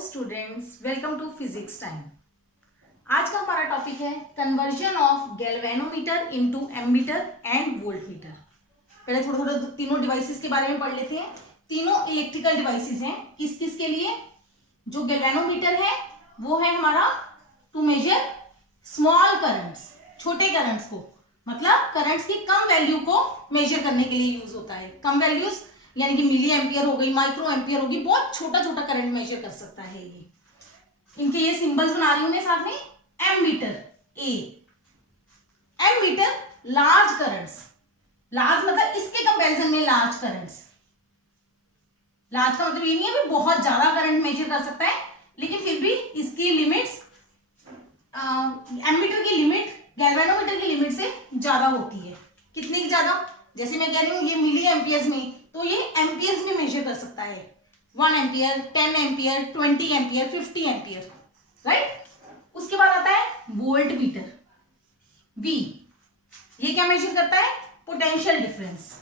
Students, welcome to physics time. आज का हमारा टॉपिक है conversion of galvanometer into ammeter and voltmeter. पहले थोड़ा थोड़ा तीनों डिवाइसेस के बारे में पढ़ लेते हैं। तीनों इलेक्ट्रिकल डिवाइसेस हैं। किस किस के लिए? जो गैल्वेनोमीटर है वो है हमारा टू मेजर स्मॉल करंट्स, छोटे करंट्स को, मतलब करंट्स की कम वैल्यू को मेजर करने के लिए यूज होता है। कम वैल्यूज यानी कि मिली एम्पियर हो गई, माइक्रो एम्पियर होगी, बहुत छोटा छोटा करंट मेजर कर सकता है ये। इनके ये सिंबल्स बना रही हूं मैं साथ में। एमीटर, ए एमीटर लार्ज करंट्स, लार्ज मतलब इसके कंपैरिजन में लार्ज करंट्स। लार्ज का मतलब ये नहीं है कि बहुत ज्यादा करंट मेजर कर सकता है, लेकिन फिर भी इसकी लिमिट्स एमीटर की लिमिट गैल्वेनोमीटर की लिमिट से ज्यादा होती है। कितनी ज्यादा? जैसे मैं कह रही हूँ ये मिली एम्पियर्स में, तो ये एम्पियर्स में मेजर कर सकता है। 1 ampere, 10 ampere, 20 ampere, 50 ampere, right. उसके बाद आता है वोल्ट मीटर, वी। ये क्या मेजर करता है? Potential difference.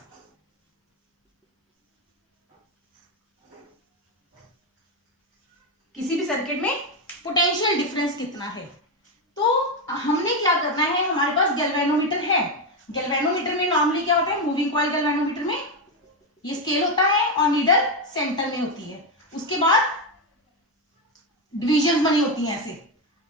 किसी भी सर्किट में पोटेंशियल डिफरेंस कितना है। तो हमने क्या करना है, हमारे पास गैल्वेनोमीटर है। गैल्वेनोमीटर में नॉर्मली क्या होता है, मूविंग कॉइल गैल्वेनोमीटर में ये स्केल होता है और नीडल सेंटर में होती है। उसके बाद डिविजन बनी होती हैं ऐसे,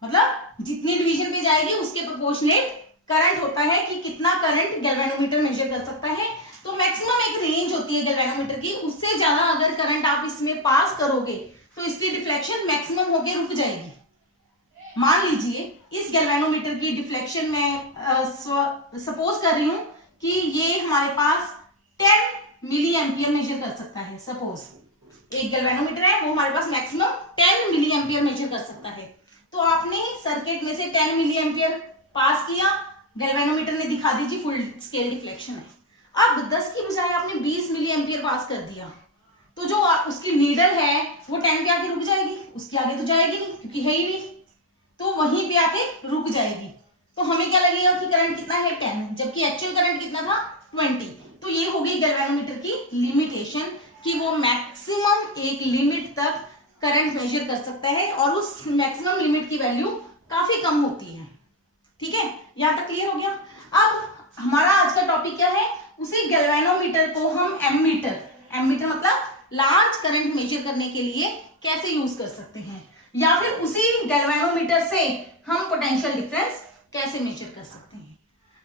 मतलब जितनी डिवीजन पे जाएगी उसके प्रोपोर्शनेट करंट होता है कि कितना करंट गैल्वेनोमीटर मेजर कर सकता है। तो मैक्सिमम एक रेंज होती है गैल्वेनोमीटर की, उससे ज्यादा अगर करंट आप इसमें पास करोगे तो इसकी डिफ्लेक्शन मैक्सिमम होके रुक जाएगी। मान लीजिए इस गैल्वेनोमीटर की डिफ्लेक्शन में सपोज कर रही हूं कि ये हमारे पास 10 मिली एम्पियर मेजर कर सकता है। सपोज एक गैल्वेनोमीटर है, वो हमारे पास मैक्सिमम 10 मिली एम्पियर मेजर कर सकता है। तो आपने सर्किट में से 10 मिली एम्पियर पास किया, गैल्वेनोमीटर ने दिखा दी जी फुल स्केल डिफ्लेक्शन है। अब 10 की बजाय आपने 20 मिली एम्पियर पास कर दिया, तो जो उसकी नीडल है वो 10 पे आके रुक जाएगी, उसके आगे तो जाएगी नहीं क्योंकि है ही नहीं, तो वहीं पे आके रुक जाएगी। तो हमें क्या लगेगा कि करंट कितना है 10, जबकि एक्चुअल करंट कितना था 20। तो ये हो गई गैल्वेनोमीटर की लिमिटेशन कि वो मैक्सिमम एक लिमिट तक करंट मेजर कर सकता है और उस मैक्सिमम लिमिट की वैल्यू काफी कम होती है। ठीक है, यहां तक क्लियर हो गया। अब हमारा आज का टॉपिक क्या है, उसी गैल्वेनोमीटर को हम एमीटर, एमीटर मतलब लार्ज करंट मेजर करने के लिए कैसे यूज कर सकते हैं, या फिर उसी गैल्वेनोमीटर से हम पोटेंशियल डिफरेंस कैसे मेजर कर सकते हैं।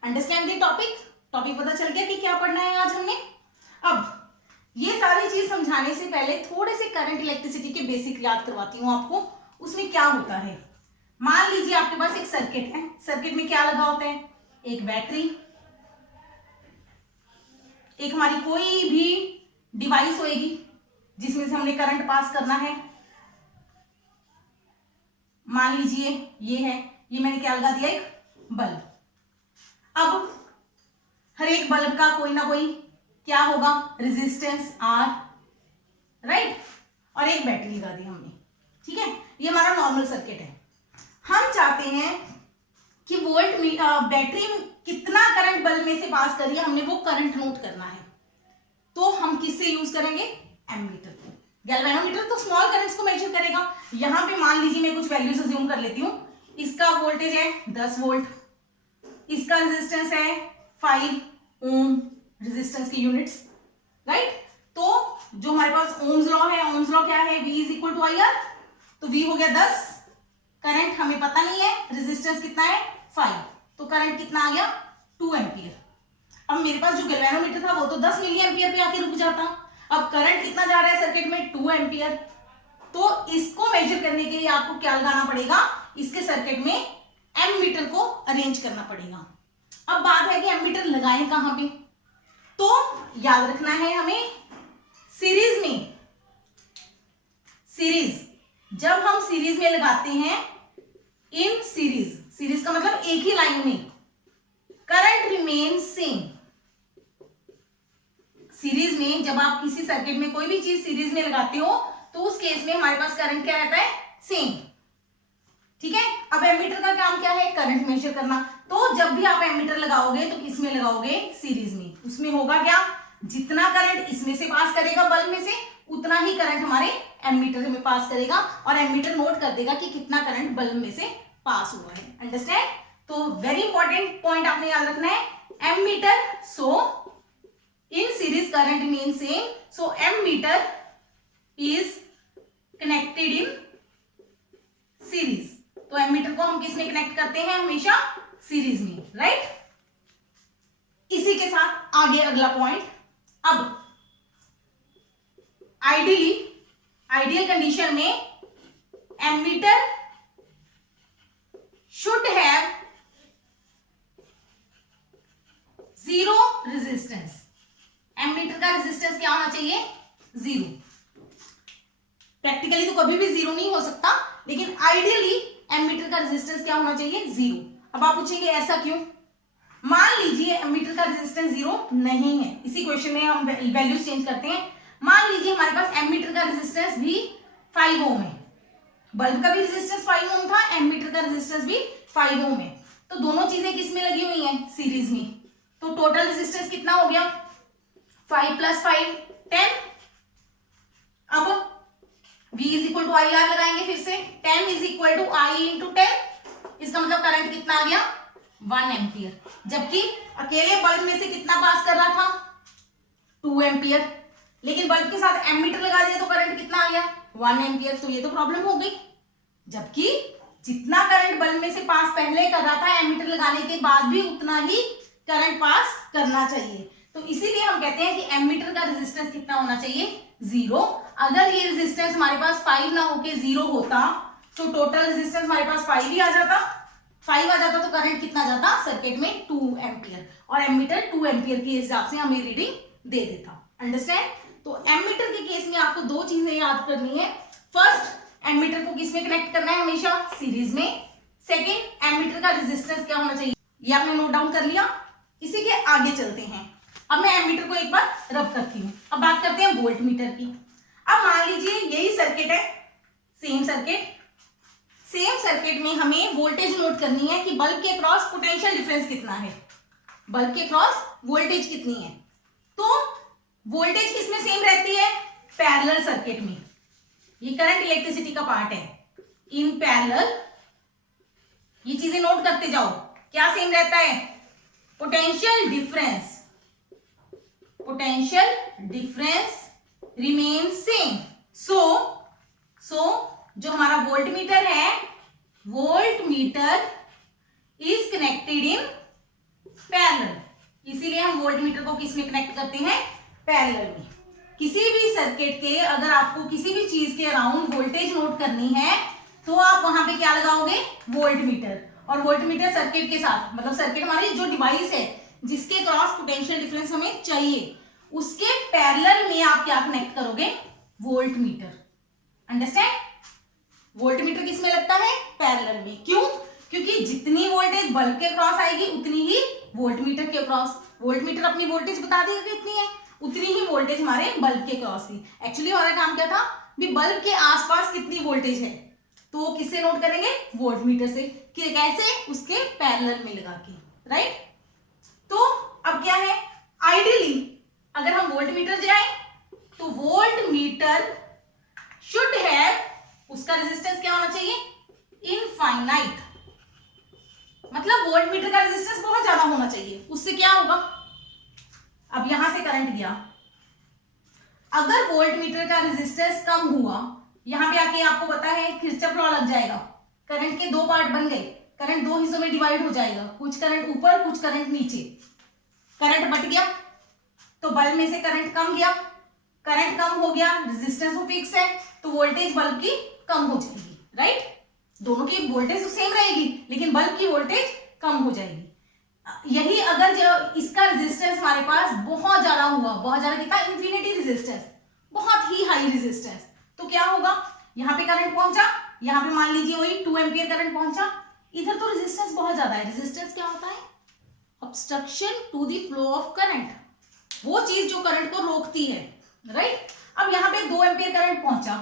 Understand the topic. टॉपिक पता चल गया कि क्या पढ़ना है आज हमने। अब ये सारी चीज समझाने से पहले थोड़े से करंट इलेक्ट्रिसिटी के बेसिक याद करवाती हूँ आपको। उसमें क्या होता है, मान लीजिए आपके पास एक सर्किट है। सर्किट में क्या लगा होता है, एक बैटरी, एक हमारी कोई भी डिवाइस होएगी जिसमें से हमने करंट पास करना है। मान लीजिए ये है, ये मैंने क्या लगा दिया, एक बल्ब। अब हर एक बल्ब का कोई ना कोई क्या होगा, रेजिस्टेंस R, राइट, और एक बैटरी लगा दी हमने। ठीक है, ये हमारा नॉर्मल सर्किट है। हम चाहते हैं कि वोल्ट बैटरी कितना करंट बल्ब में से पास करिए, हमने वो करंट नोट करना है। तो हम किससे यूज करेंगे, एमीटर को। गैल्वेनोमीटर तो स्मॉल करंट्स को मेजर करेगा। यहां पे मान लीजिए मैं कुछ वैल्यूज अज्यूम कर लेती हूँ। इसका वोल्टेज है 10 वोल्ट, इसका रेजिस्टेंस है 5 ओम, रेजिस्टेंस की यूनिट्स, राइट। तो जो हमारे पास ओम्स लॉ है, ओम्स लॉ क्या है, V is equal to IR। तो V हो गया 10, करंट हमें पता नहीं है, रेजिस्टेंस कितना है 5, तो करंट कितना आ गया 2 एम्पियर। अब मेरे पास जो गैल्वेनोमीटर था वो तो 10 मिली एम्पियर पे आके रुक जाता। अब करंट कितना जा रहा है सर्किट में, 2 एम्पियर। तो इसको मेजर करने के लिए आपको क्या लगाना पड़ेगा, इसके सर्किट में एमीटर को अरेंज करना पड़ेगा। अब बात है कि एमीटर लगाएं कहां पे, तो याद रखना है हमें सीरीज में। सीरीज जब हम सीरीज में लगाते हैं, इन सीरीज, सीरीज का मतलब एक ही लाइन में, करंट रिमेन सेम। सीरीज में जब आप किसी सर्किट में कोई भी चीज सीरीज में लगाते हो तो उस केस में हमारे पास करंट क्या रहता है, सेम। ठीक है, अब एमीटर का काम क्या है, करंट मेजर करना। तो जब भी आप एमीटर लगाओगे तो किस में लगाओगे, सीरीज में। उसमें होगा क्या, जितना करंट इसमें से पास करेगा बल्ब में से, उतना ही करंट हमारे एमीटर में पास करेगा और एमीटर नोट कर देगा कि कितना करंट बल्ब में से पास हुआ है। अंडरस्टैंड? तो वेरी इंपॉर्टेंट पॉइंट आपने याद रखना है, ammeter so in series current mean same, so ammeter is connected in series. तो एमीटर को हम किस में कनेक्ट करते हैं? हमेशा सीरीज में, राइट? इसी के साथ आगे अगला पॉइंट, अब आइडियल कंडीशन में ammeter should have zero resistance. Ammeter का रेजिस्टेंस क्या होना चाहिए? जीरो। प्रैक्टिकली तो कभी भी जीरो नहीं हो सकता, लेकिन आइडियली एमीटर का रेजिस्टेंस क्या होना चाहिए? जीरो। अब आप पूछेंगे ऐसा क्यों? मान लीजिए एमीटर का रेजिस्टेंस जीरो नहीं है, इसी क्वेश्चन में हम वैल्यूज चेंज करते हैं। मान लीजिए हमारे पास एमीटर का रेजिस्टेंस भी 5 ओम है, बल्ब का भी रेजिस्टेंस 5 ओम था, एमीटर का रेजिस्टेंस भी 5 ओम है, तो दोनों चीजें किस में लगी हुई हैं? सीरीज में। तो टोटल रेजिस्टेंस कितना हो गया? 5 + 5 10। अब V is equal to I R लगाएंगे फिर से, 10 is equal to I into 10। इसका मतलब करंट कितना आ गया? 1 एम्पियर। जबकि अकेले बल्ब में से कितना पास कर रहा था? 2 एम्पियर। लेकिन बल्ब के साथ एमीटर लगा दिया तो करंट कितना आ गया? 1 एम्पियर। तो ये तो प्रॉब्लम हो गई, जबकि जितना करंट बल्ब में से पास पहले कर रहा था एमीटर लगाने के बाद भी उतना ही करंट पास करना चाहिए। तो इसीलिए हम कहते हैं कि एमीटर का रेजिस्टेंस कितना होना चाहिए? जीरो। अगर ये रेजिस्टेंस हमारे पास 5 ना होके जीरो होता तो टोटल रेजिस्टेंस हमारे पास 5 ही आ जाता। 5 आ जाता तो करंट कितना जाता सर्किट में? 2 एम्पियर, और एमीटर 2 एम्पियर के हिसाब से हमें रीडिंग दे देता। अंडरस्टैंड? तो एमीटर के केस में आपको दो चीजें याद करनी है। फर्स्ट, एमीटर को किस में कनेक्ट करना है? हमेशा सीरीज में। सेकेंड, एमीटर का रेजिस्टेंस क्या होना चाहिए? ये आपने नोट डाउन कर लिया। इसी के आगे चलते हैं। अब मैं एमीटर को एक बार रब करती हूँ। अब बात करते हैं वोल्ट मीटर की। अब मान लीजिए यही सर्किट है, सेम सर्किट में हमें वोल्टेज नोट करनी है कि बल्ब के क्रॉस पोटेंशियल डिफरेंस कितना है, बल्ब के क्रॉस वोल्टेज कितनी है। तो वोल्टेज किसमें सेम रहती है? पैरेलल सर्किट में। ये करंट इलेक्ट्रिसिटी का पार्ट है। इन पैरेलल ये चीजें नोट करते जाओ, क्या सेम रहता है? Potential difference remain same. So जो हमारा वोल्ट मीटर है, voltmeter is connected in parallel. इसीलिए हम वोल्ट मीटर को किस में कनेक्ट करते हैं? पैरेलल में। किसी भी सर्किट के अगर आपको किसी भी चीज के अराउंड वोल्टेज नोट करनी है तो आप वहां पे क्या लगाओगे? Volt meter. और वोल्ट मीटर सर्किट के साथ, मतलब सर्किट हमारी जो डिवाइस है जिसके क्रॉस पोटेंशियल डिफरेंस हमें चाहिए, उसके पैरेलल में आप क्या कनेक्ट करोगे? Volt meter. Understand? Volt meter किस में लगता है? पैरेलल में। क्यों? क्योंकि जितनी वोल्टेज बल्ब के क्रॉस आएगी उतनी ही वोल्ट मीटर के क्रॉस, वोल्ट मीटर अपनी वोल्टेज बता देगा कितनी है, उतनी ही वोल्टेज हमारे बल्ब के क्रॉस थी। एक्चुअली हमारा काम क्या था? भी बल्ब के आसपास कितनी वोल्टेज है, तो वो किससे नोट करेंगे? वोल्ट मीटर से। कैसे? उसके पैरेलल में लगा के, राइट? तो अब क्या है? आइडियली अगर हम वोल्ट मीटर जाए तो वोल्ट मीटर शुड हैव, उसका रेजिस्टेंस क्या होना चाहिए? इनफाइनाइट। मतलब वोल्ट मीटर का रेजिस्टेंस बहुत ज्यादा होना चाहिए। उससे क्या होगा? अब यहां से करंट गया, अगर वोल्ट मीटर का रेजिस्टेंस कम हुआ, यहां पे आके आपको पता है किरचॉफ लॉ लग जाएगा। करंट के दो पार्ट बन गए, करंट दो हिस्सों में डिवाइड हो जाएगा, कुछ करंट ऊपर कुछ करंट नीचे। करंट बट गया तो बल्ब में से करंट कम गया, करंट कम हो गया, रेजिस्टेंस तो फिक्स है तो वोल्टेज बल्ब की कम हो जाएगी, राइट? दोनों की वोल्टेज तो सेम रहेगी लेकिन बल्ब की वोल्टेज कम हो जाएगी। यही अगर जो इसका रेजिस्टेंस हमारे पास बहुत ज्यादा हुआ, बहुत ज्यादा कितना? इन्फिनिटी रेजिस्टेंस, बहुत ही हाई रेजिस्टेंस, तो क्या होगा? यहाँ पे करंट पहुंचा, यहाँ पे मान लीजिए वही 2 एम्पियर करंट पहुंचा, इधर तो रेजिस्टेंस बहुत ज्यादा है। रेजिस्टेंस क्या होता है? Obstruction to the flow of current, वो चीज जो करंट को रोकती है, राइट? अब यहाँ पे 2 एम्पियर करंट पहुंचा,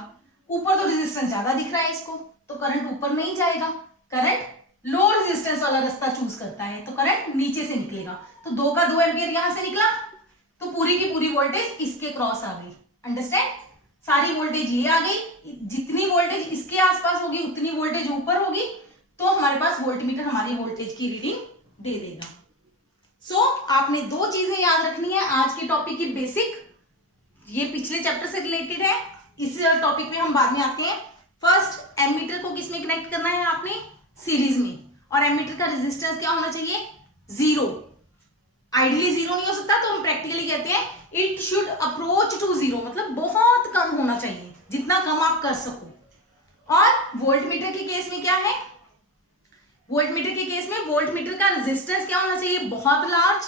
ऊपर तो रेजिस्टेंस ज्यादा दिख रहा है इसको, तो करंट ऊपर नहीं जाएगा, करंट लो रेजिस्टेंस वाला रास्ता चूज करता है, तो करंट नीचे से निकलेगा। तो 2 का 2 एम्पियर यहां से निकला तो पूरी की पूरी वोल्टेज इसके क्रॉस आ गई। अंडरस्टैंड? सारी वोल्टेज ये आ गई, जितनी वोल्टेज इसके आसपास होगी उतनी वोल्टेज ऊपर होगी, तो हमारे पास वोल्टमीटर हमारी वोल्टेज की रीडिंग दे देगा। सो आपने दो चीजें याद रखनी है आज के टॉपिक की बेसिक, ये पिछले चैप्टर से रिलेटेड है, इस टॉपिक में हम बाद में आते हैं। फर्स्ट, एमीटर को किसमें कनेक्ट करना है आपने, सीरीज में, और एमीटर का रेजिस्टेंस क्या होना चाहिए, 0। आइडियली 0 नहीं हो सकता, तो हम प्रैक्टिकली कहते हैं इट शुड अप्रोच टू 0, मतलब बहुत कम होना चाहिए, जितना कम आप कर सको। और वोल्टमीटर के केस में क्या है, वोल्टमीटर के केस में वोल्टमीटर का रेजिस्टेंस क्या होना चाहिए, बहुत लार्ज,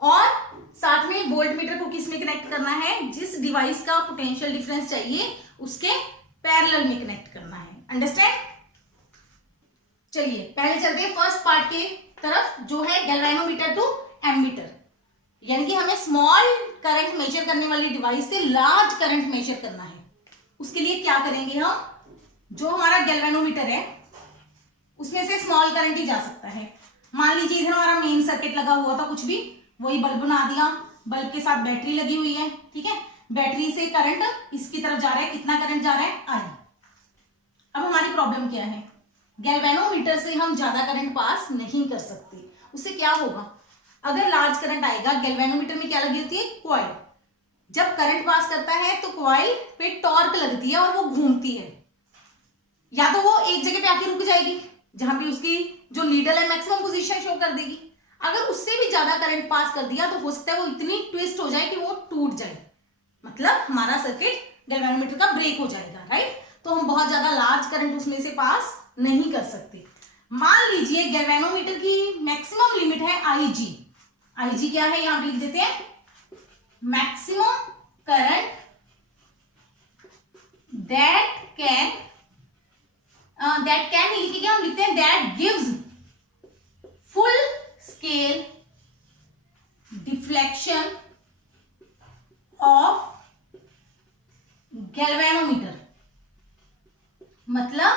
और साथ में वोल्टमीटर को किस में कनेक्ट करना है, जिस डिवाइस का पोटेंशियल डिफरेंस चाहिए उसके पैरेलल में कनेक्ट करना है। अंडरस्टैंड? चलिए पहले चलते हैं फर्स्ट पार्ट के तरफ, जो है गैल्वेनोमीटर टू एमीटर, यानी कि हमें स्मॉल करंट मेजर करने वाली डिवाइस से लार्ज करंट मेजर करना है। उसके लिए क्या करेंगे हम, जो हमारा गैल्वेनोमीटर है उसमें से स्मॉल करंट ही जा सकता है। मान लीजिए इधर हमारा मेन सर्किट लगा हुआ था, कुछ भी वही बल्ब बना दिया, बल्ब के साथ बैटरी लगी हुई है, ठीक है, बैटरी से करंट इसकी तरफ जा रहा है, कितना करंट जा रहा है, आई। अब हमारी प्रॉब्लम क्या है, गैल्वेनोमीटर से हम ज्यादा करंट पास नहीं कर सकते। उससे क्या होगा, अगर लार्ज करंट आएगा, गैल्वेनोमीटर में क्या लगी होती है, कॉइल, जब करंट पास करता है तो कॉइल पे टॉर्क लगती है और वो घूमती है, या तो वो एक जगह पे आके रुक जाएगी जहां पे उसकी जो नीडल है मैक्सिमम पोजीशन शो कर देगी, अगर उससे भी ज्यादा करंट पास कर दिया तो हो सकता है वो इतनी ट्विस्ट हो जाए कि वो टूट जाए, मतलब हमारा सर्किट गैल्वेनोमीटर का ब्रेक हो जाएगा, राइट। तो हम बहुत ज्यादा लार्ज करंट उसमें से पास नहीं कर सकते। मान लीजिए गैल्वेनोमीटर की मैक्सिमम लिमिट है IG, IG क्या है यहां पे लिख देते हैं, मैक्सिमम करंट दैट कैन नहीं लिखेंगे, हम लिखते हैं that gives full scale deflection of galvanometer, मतलब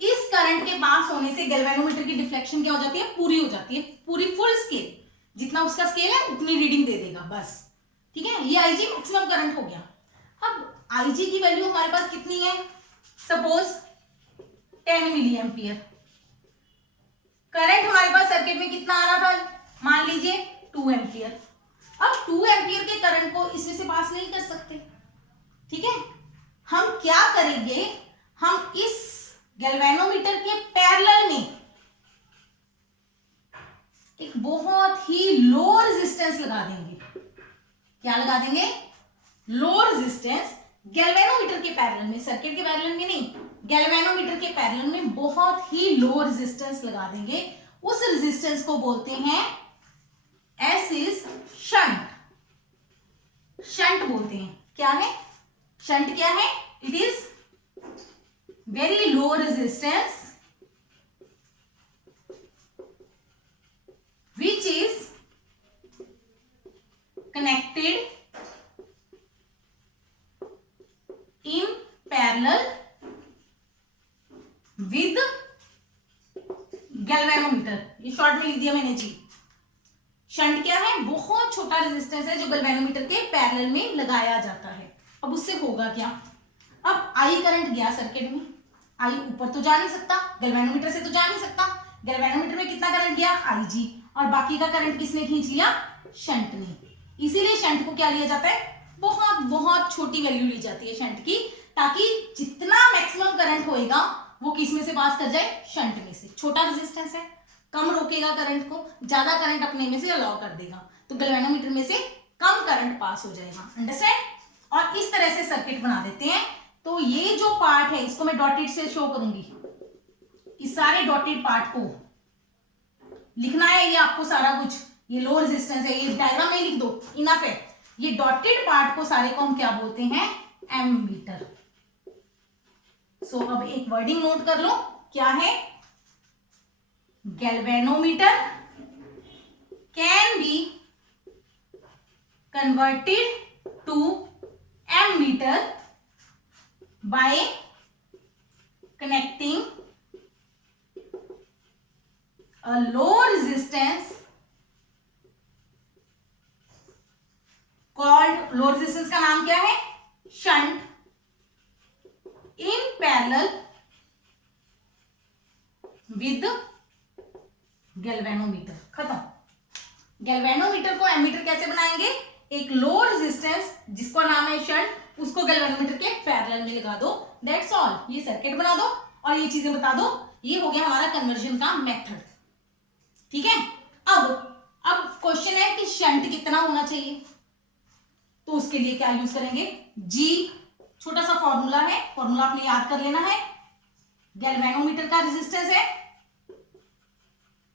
इस करंट के पास होने से गैल्वेनोमीटर की डिफ्लेक्शन क्या हो जाती है, पूरी हो जाती है, पूरी फुल स्केल, जितना उसका स्केल है उतनी रीडिंग दे देगा बस, ठीक है। ये IG मैक्सिमम करंट हो गया। अब IG की वैल्यू हमारे पास कितनी है, सपोज 10 मिली एम्पियर, करंट हमारे पास सर्किट में कितना आ रहा था, मान लीजिए 2 एम्पियर। अब 2 एम्पियर के करंट को इसमें से पास नहीं कर सकते, ठीक है। हम क्या करेंगे, हम इस गैल्वेनोमीटर के पैरेलल में एक बहुत ही लो रेजिस्टेंस लगा देंगे। क्या लगा देंगे, लो रेजिस्टेंस, गैल्वेनोमीटर के पैरेलल में, सर्किट के पैरेलल में नहीं, गैल्वेनोमीटर के पैरेलल में बहुत ही लो रेजिस्टेंस लगा देंगे। उस रेजिस्टेंस को बोलते हैं एस इज शंट, शंट बोलते हैं। क्या है शंट, क्या है, it is very low resistance which is connected in parallel with galvanometer। ये शॉर्ट में लिख दिया मैंने जी। शंट क्या है, बहुत छोटा रेजिस्टेंस है जो गैल्वेनोमीटर के पैरेलल में लगाया जाता है। अब उससे होगा क्या, अब आई करंट गया सर्किट में, आई ऊपर तो जा नहीं सकता, गैल्वेनोमीटर से तो जा नहीं सकता, गैल्वेनोमीटर में कितना करंट गया, IG, और बाकी का करंट किसने खींच लिया, शंट ने। इसीलिए शंट को क्या लिया जाता है, बहुत बहुत छोटी वैल्यू ली जाती है शंट की, ताकि जितना मैक्सिमम करंट होएगा वो किस में से पास कर जाए, शंट में से। छोटा रेजिस्टेंस है, कम रोकेगा करंट को, ज्यादा करंट अपने में से अलाउ कर देगा, तो गैल्वेनोमीटर में से कम करंट पास हो जाएगा। अंडरस्टैंड? और इस तरह से सर्किट बना देते हैं। तो ये जो पार्ट है इसको मैं डॉटेड से शो करूंगी, इस सारे डॉटेड पार्ट को लिखना है, ये आपको सारा कुछ, ये लो रेजिस्टेंस है, ये डायग्राम में लिख दो, इनफ है। ये डॉटेड पार्ट को सारे को हम क्या बोलते हैं, एमीटर। सो अब एक वर्डिंग नोट कर लो, क्या है, galvanometer can be converted to ammeter by connecting a low resistance called, low resistance का नाम क्या है, शंट, विद गैल्वेनोमीटर। खत्म। गैल्वेनोमीटर को एमीटर कैसे बनाएंगे? एक लो रेजिस्टेंस जिसको नाम है शंट, उसको गैल्वेनोमीटर के पैरेलल में लगा दो, दैट्स ऑल। ये सर्किट बना दो और ये चीजें बता दो, ये हो गया हमारा कन्वर्जन का मेथड। ठीक है। अब क्वेश्चन है कि शंट कितना होना चाहिए, तो उसके लिए क्या यूज करेंगे? जी, छोटा सा फॉर्मूला है, फॉर्मूला आपने याद कर लेना है। गैल्वेनोमीटर का रेजिस्टेंस है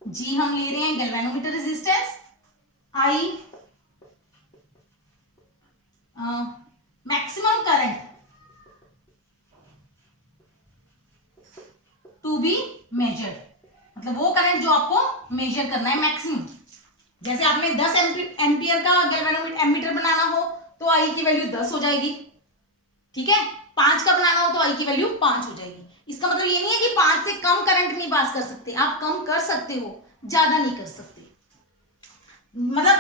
जी, हम ले रहे हैं galvanometer resistance, I maximum current to be measured, मतलब वो करंट जो आपको मेजर करना है मैक्सिमम। जैसे आपने 10 एम्पियर का गैल्वेनोमीटर एमीटर बनाना हो तो आई की वैल्यू 10 हो जाएगी। ठीक है। 5 का बनाना हो तो आई की वैल्यू 5 हो जाएगी। इसका मतलब ये नहीं है कि 5 से कम करंट नहीं पास कर सकते, आप कम कर सकते हो, ज्यादा नहीं कर सकते। मतलब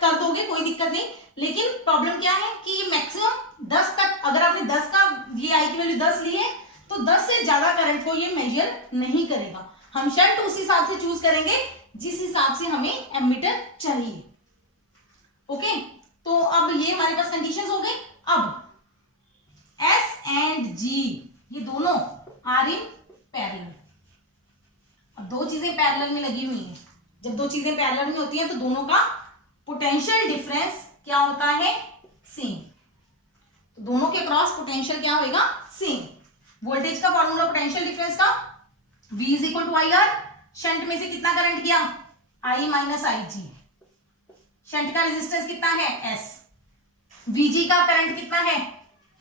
कर दोगे, कोई दिक्कत नहीं, लेकिन प्रॉब्लम क्या है कि मैक्सिमम 10 तक, अगर आपने 10 का ये आई की वैल्यू 10 ली है तो 10 से ज्यादा करंट को ये मेजर नहीं करेगा। हम शंट उस हिसाब से चूज करेंगे जिस हिसाब से हमें एमीटर चाहिए। ओके, तो अब ये हमारे पास कंडीशंस हो गई। अब S एंड G ये दोनों आर इन पैरेलल। अब दो चीजें पैरेलल में लगी हुई हैं, जब दो चीजें पैरेलल में होती हैं तो दोनों का पोटेंशियल डिफरेंस क्या होता है? सेम। तो दोनों के क्रॉस पोटेंशियल क्या होगा? सेम। वोल्टेज का फॉर्मूला पोटेंशियल डिफरेंस का V is equal to I R. Shunt में से कितना करंट गया? I minus I g. Shunt का रेजिस्टेंस कितना है? S। VG का करंट कितना है?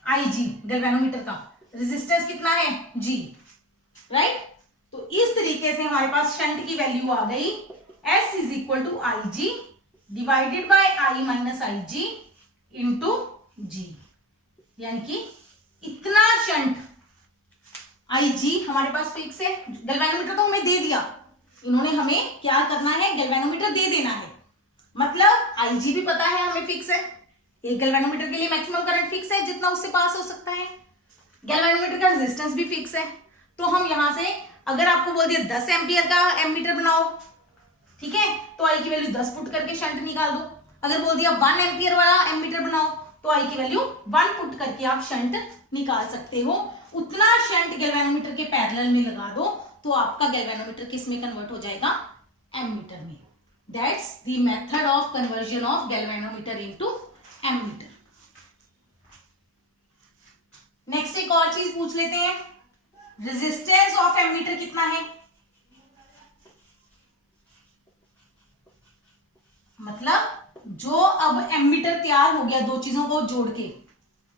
IG। गैल्वेनोमीटर का रेजिस्टेंस कितना है? G। राइट। तो इस तरीके से हमारे पास शंट की वैल्यू आ गई, S is equal to I G divided by I minus I G into G. यानी कि इतना शंट आई जी हमारे पास फिक्स है। गैल्वेनोमीटर तो हमें दे दिया, इन्होंने हमें क्या करना है? गैल्वेनोमीटर दे देना है। मतलब आई जी भी पता है हमें फिक्स है, एक गैल्वेनोमीटर के लिए मैक्सिमम करंट फिक्स है जितना उससे पास हो सकता है, गैल्वेनोमीटर का रेजिस्टेंस भी फिक्स है। तो हम यहां से अगर आपको बोल दिया 10 एम्पियर का एमीटर बनाओ, ठीक है, तो आई की वैल्यू 10 पुट करके शंट निकाल दो। अगर बोल दिया 1 एम्पियर वाला एमीटर बनाओ तो आई की वैल्यू 1 पुट करके आप शंट निकाल सकते हो। उतना शंट गैल्वेनोमीटर के पैरेलल में लगा दो तो आपका गैल्वेनोमीटर किस में कन्वर्ट हो जाएगा? एमीटर में। That's the method of conversion of galvanometer into ammeter. Next एक और चीज पूछ लेते हैं, रेजिस्टेंस ऑफ एमीटर कितना है? मतलब जो अब एमीटर तैयार हो गया दो चीजों को जोड़ के,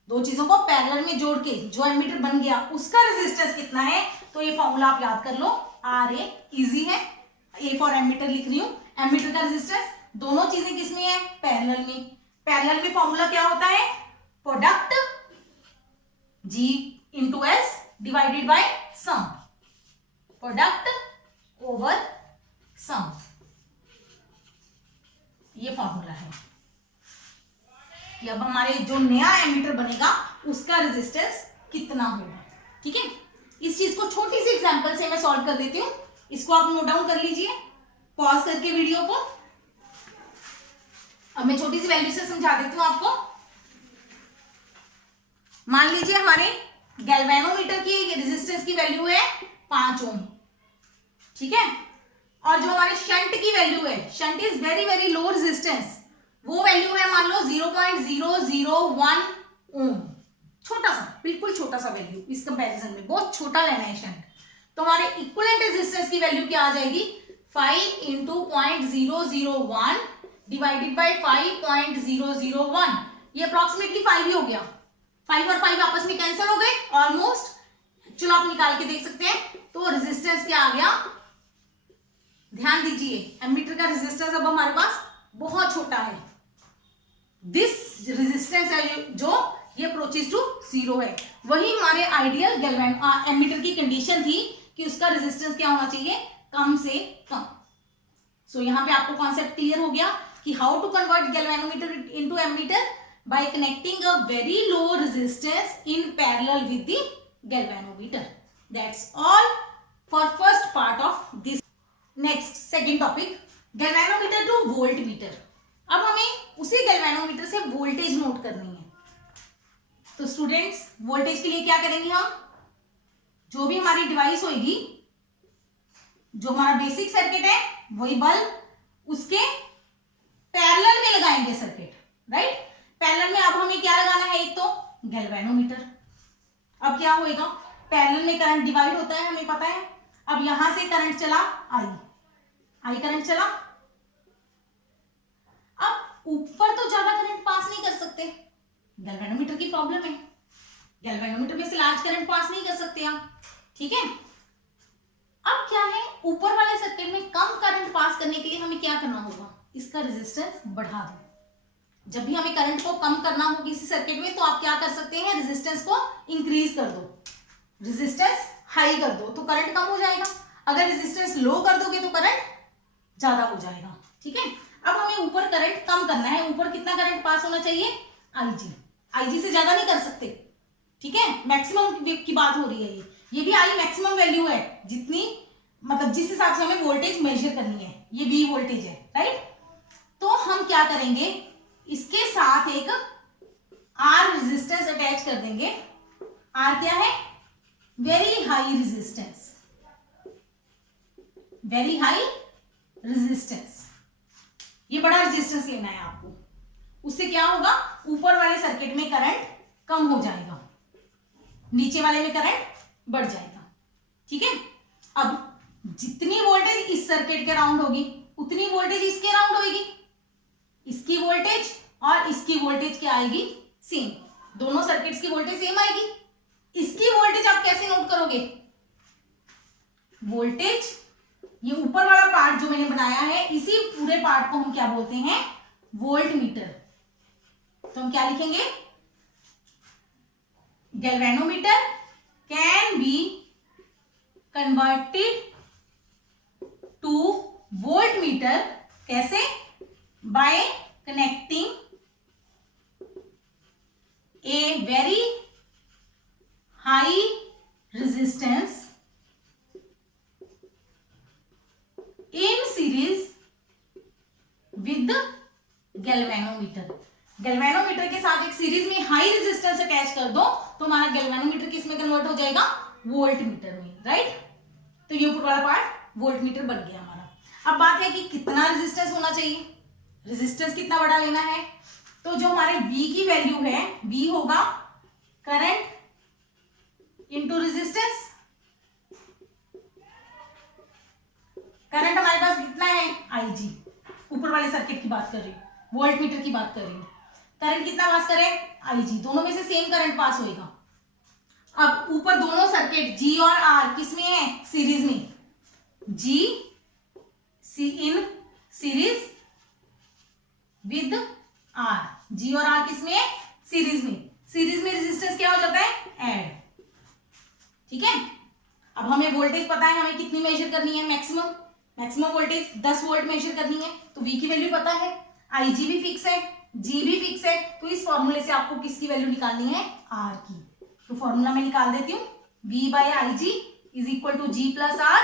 दो चीजों को पैरेलल में जोड़ के जो एमीटर बन गया उसका रेजिस्टेंस कितना है? तो ये फॉर्मूला आप याद कर लो, आर ए, इजी है, ए फॉर एमीटर लिख रही हूं। एमीटर का रेजिस्टेंस, दोनों चीजें किसमें है? पैरेलल में। पैरेलल में फॉर्मूला क्या होता है? Product g into s divided by sum, product over sum, ये फॉर्मूला है कि अब हमारे जो नया एमीटर बनेगा उसका रेजिस्टेंस कितना होगा। ठीक है, इस चीज को छोटी सी एग्जांपल से मैं सॉल्व कर देती हूं, इसको आप नोट डाउन कर लीजिए पॉज करके वीडियो को। अब मैं छोटी सी वैल्यू से समझा देती हूं आपको। मान लीजिए हमारे गैल्वेनोमीटर की रेजिस्टेंस की वैल्यू है 5 ओम, ठीक है, और जो हमारे शंट की वैल्यू है, shunt is very very low resistance, वो वैल्यू है मान लो 0.001 ओम, छोटा सा, बिल्कुल छोटा सा वैल्यू इस कंपैरिजन में, बहुत छोटा लेना है शंट। तो हमारे इक्विवेलेंट रेजिस्टेंस की वैल्यू क्या आ जाएगी? 5 इंटू 0.001 डिवाइडेड बाय 5.001, ये अप्रोक्सीमेटली 5 ही हो गया। 5 और 5 आपस में कैंसिल हो गए ऑलमोस्ट, चलो आप निकाल के देख सकते हैं। तो रेजिस्टेंस क्या आ गया? ध्यान दीजिए, एमीटर का रेजिस्टेंस अब हमारे पास बहुत छोटा है, दिस रेजिस्टेंस है जो ये अप्रोचेस टू 0 है। वही हमारे आइडियल एमीटर की कंडीशन थी कि उसका रेजिस्टेंस क्या होना चाहिए? कम से कम। सो यहाँ पे आपको कॉन्सेप्ट क्लियर हो गया कि how to convert galvanometer into ammeter by connecting a very low resistance in parallel with the galvanometer. That's all for first part of second topic, galvanometer two volt meter. अब हमें उसी galvanometer से voltage note करनी है। तो students, voltage के लिए क्या करेंगे हम, जो भी हमारी डिवाइस होगी, जो हमारा बेसिक सर्किट है वही बल्ब, उसके पैरेलल में लगाएंगे सर्किट, राइट। पैरेलल में अब हमें क्या लगाना है, एक तो गैल्वेनोमीटर। अब क्या होएगा, पैरेलल में करंट डिवाइड होता है, हमें पता है। अब यहां से करंट चला आई करंट चला। अब ऊपर तो ज्यादा करंट पास नहीं कर सकते, गैल्वेनोमीटर की प्रॉब्लम है, गैल्वेनोमीटर में से लार्ज करंट पास नहीं कर सकते आप, ठीक है। अब क्या है, ऊपर वाले सर्किट में कम करंट पास करने के लिए हमें क्या करना होगा, इसका रेजिस्टेंस बढ़ा दो। जब भी हमें करंट को कम करना हो किसी सर्किट में, तो आप क्या कर सकते हैं, रेजिस्टेंस को इंक्रीज कर दो, रेजिस्टेंस हाई कर दो तो करंट कम हो जाएगा। अगर रेजिस्टेंस लो कर दोगे तो करंट ज्यादा हो जाएगा, ठीक है। अब हमें ऊपर करंट कम करना है, ऊपर कितना करंट पास होना चाहिए, IG से ज्यादा नहीं कर सकते, ठीक है। मैक्सिमम की बात हो रही है, ये भी आई मैक्सिमम वैल्यू है, जितनी मतलब जिस हिसाब से हमें वोल्टेज मेजर करनी है, ये V वोल्टेज है, राइट। तो हम क्या करेंगे, इसके साथ एक R रेजिस्टेंस अटैच कर देंगे। R क्या है, very high resistance, very high resistance, ये बड़ा रेजिस्टेंस लेना है आपको। उससे क्या होगा, ऊपर वाले सर्किट में करंट कम हो जाएगा, नीचे वाले में करंट बढ़ जाएगा, ठीक है। अब जितनी वोल्टेज इस सर्किट के राउंड होगी, उतनी वोल्टेज इसके राउंड होगी। इसकी वोल्टेज और इसकी वोल्टेज क्या आएगी, सेम, दोनों सर्किट्स की वोल्टेज सेम आएगी। इसकी वोल्टेज आप कैसे नोट करोगे, वोल्टेज, ये ऊपर वाला पार्ट जो मैंने बनाया है, इसी पूरे पार्ट को हम क्या बोलते हैं, वोल्ट मीटर। तो हम क्या लिखेंगे, galvanometer can be converted to voltmeter, कैसे, by connecting a very high resistance in series with galvanometer. Galvanometer के साथ एक सीरीज में हाई रेजिस्टेंस अटैच कर दो तो हमारा गैल्वेनोमीटर किस में कन्वर्ट हो जाएगा, वोल्ट मीटर में, राइट। तो ये ऊपर वाला पार्ट वोल्ट मीटर बन गया हमारा। अब बात है कि कितना रेजिस्टेंस होना चाहिए, रेजिस्टेंस कितना बड़ा लेना है। तो जो हमारे V की वैल्यू है, V होगा करंट इंटू रेजिस्टेंस। करंट हमारे पास कितना है, IG, ऊपर वाले सर्किट की बात कर रही हूँ, वोल्ट मीटर की बात कर रही हूँ। करंट कितना पास करे, IG, दोनों में से सेम करंट पास होएगा। अब ऊपर दोनों सर्किट G और R किस में है, सीरीज में, G in series with R, G और R किस में है, सीरीज में। सीरीज में रेजिस्टेंस क्या हो जाता है, ऐड, ठीक है। अब हमें वोल्टेज पता है, हमें कितनी मेजर करनी है, मैक्सिमम वोल्टेज 10 वोल्ट मेजर करनी है। तो V की वैल्यू पता है, IG भी फिक्स है, G भी फिक्स है। तो इस फॉर्मूले से आपको किसकी वैल्यू निकालनी है, R की। तो फॉर्मूला में निकाल देती हूँ, V by IG is equal to G plus R।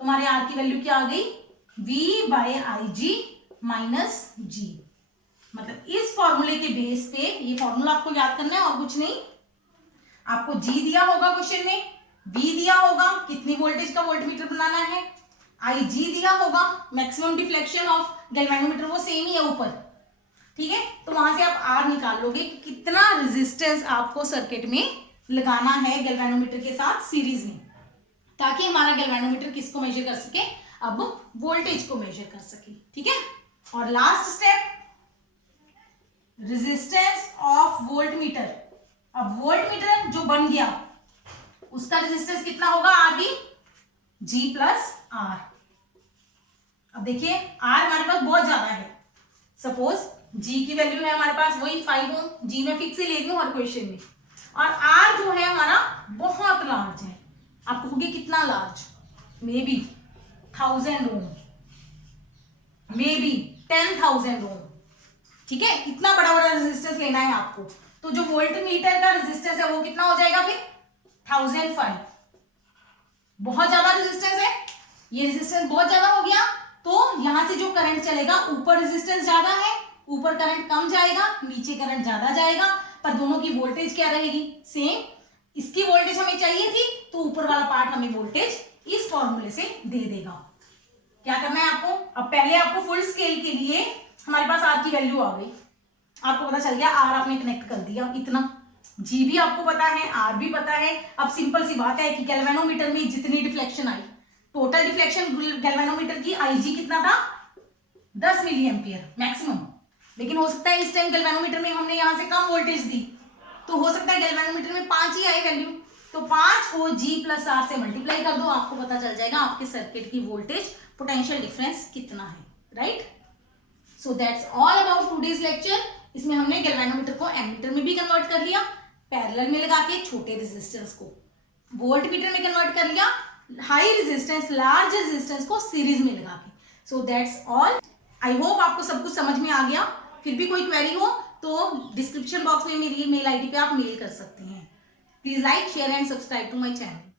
तुम्हारे R की वैल्यू क्या आ गई, V by IG minus G। मतलब इस फॉर्मूले के बेस पे, ये फॉर्मूला आपको याद करना है और कुछ नहीं। आपको G दिया होगा क्वेश्चन में, V दिया होगा कितनी वोल्टेज का वोल्टमीटर बनाना है, IG दिया होगा मैक्सिमम डिफ्लेक्शन ऑफ गैल्वेनोमीटर, वो सेम ही है ऊपर, ठीक है। तो वहां से आप R निकाल लोगे कि कितना रेजिस्टेंस आपको सर्किट में लगाना है गैल्वेनोमीटर के साथ सीरीज में, ताकि हमारा गैल्वेनोमीटर किसको मेजर कर सके, अब वोल्टेज को मेजर कर सके, ठीक है। और last step, resistance of volt meter. अब वोल्ट मीटर जो बन गया उसका रेजिस्टेंस कितना होगा, RV, G प्लस R। अब देखिए R हमारे पास बहुत ज्यादा है, सपोज G की वैल्यू है हमारे पास वही 5 ओम, G में फिक्स ही ले रही हूँ हर क्वेश्चन में, और R जो है हमारा बहुत लार्ज है। आप कहोगे कितना large, may be 1000 ohm, may be 10,000 ohm, ठीक है। इतना बड़ा बड़ा रेजिस्टेंस लेना है आपको। तो जो वोल्ट मीटर का रेजिस्टेंस है वो कितना हो जाएगा फिर, 1005। बहुत ज्यादा रेजिस्टेंस है, ये रेजिस्टेंस बहुत ज्यादा हो गया, तो यहां से जो करंट चलेगा, ऊपर रेजिस्टेंस ज्यादा है, ऊपर करंट कम जाएगा, नीचे करंट ज्यादा जाएगा, पर दोनों की वोल्टेज क्या रहेगी, सेम। इसकी वोल्टेज हमें चाहिए थी तो ऊपर वाला पार्ट हमें वोल्टेज इस फॉर्मूले से दे देगा। क्या करना है आपको, अब पहले आपको फुल स्केल के लिए हमारे पास आर की वैल्यू आ गई, आपको पता चल गया, आर आपने कनेक्ट कर दिया इतना, जी भी आपको पता है, आर भी पता है। अब सिंपल सी बात है कि गैल्वेनोमीटर में जितनी डिफ्लेक्शन आई, टोटल डिफ्लेक्शन गैल्वेनोमीटर की आईजी कितना था, 10 मिली एम्पियर मैक्सिमम। लेकिन हो सकता है इस टाइम गैल्वेनोमीटर में हमने यहां से कम वोल्टेज दी, तो हो सकता है गैल्वेनोमीटर में 5 ही आए वैल्यू, तो 5 को G प्लस आर से मल्टीप्लाई कर दो, आपको पता चल जाएगा आपके सर्किट की वोल्टेज पोटेंशियल डिफरेंस कितना है, right. So that's all about today's lecture. इसमें हमने गैल्वेनोमीटर को एमीटर में भी कन्वर्ट कर लिया, पैरेलल में लगा के छोटे रेजिस्टेंस को, वोल्ट मीटर में कन्वर्ट कर लिया, हाई रेजिस्टेंस लार्ज रेजिस्टेंस को सीरीज में लगा के। So that's all. I hope आपको सब कुछ समझ में आ गया। फिर भी कोई क्वेरी हो तो डिस्क्रिप्शन बॉक्स में मेरी मेल आईडी पे आप मेल कर सकते हैं। Please like share and subscribe to my channel.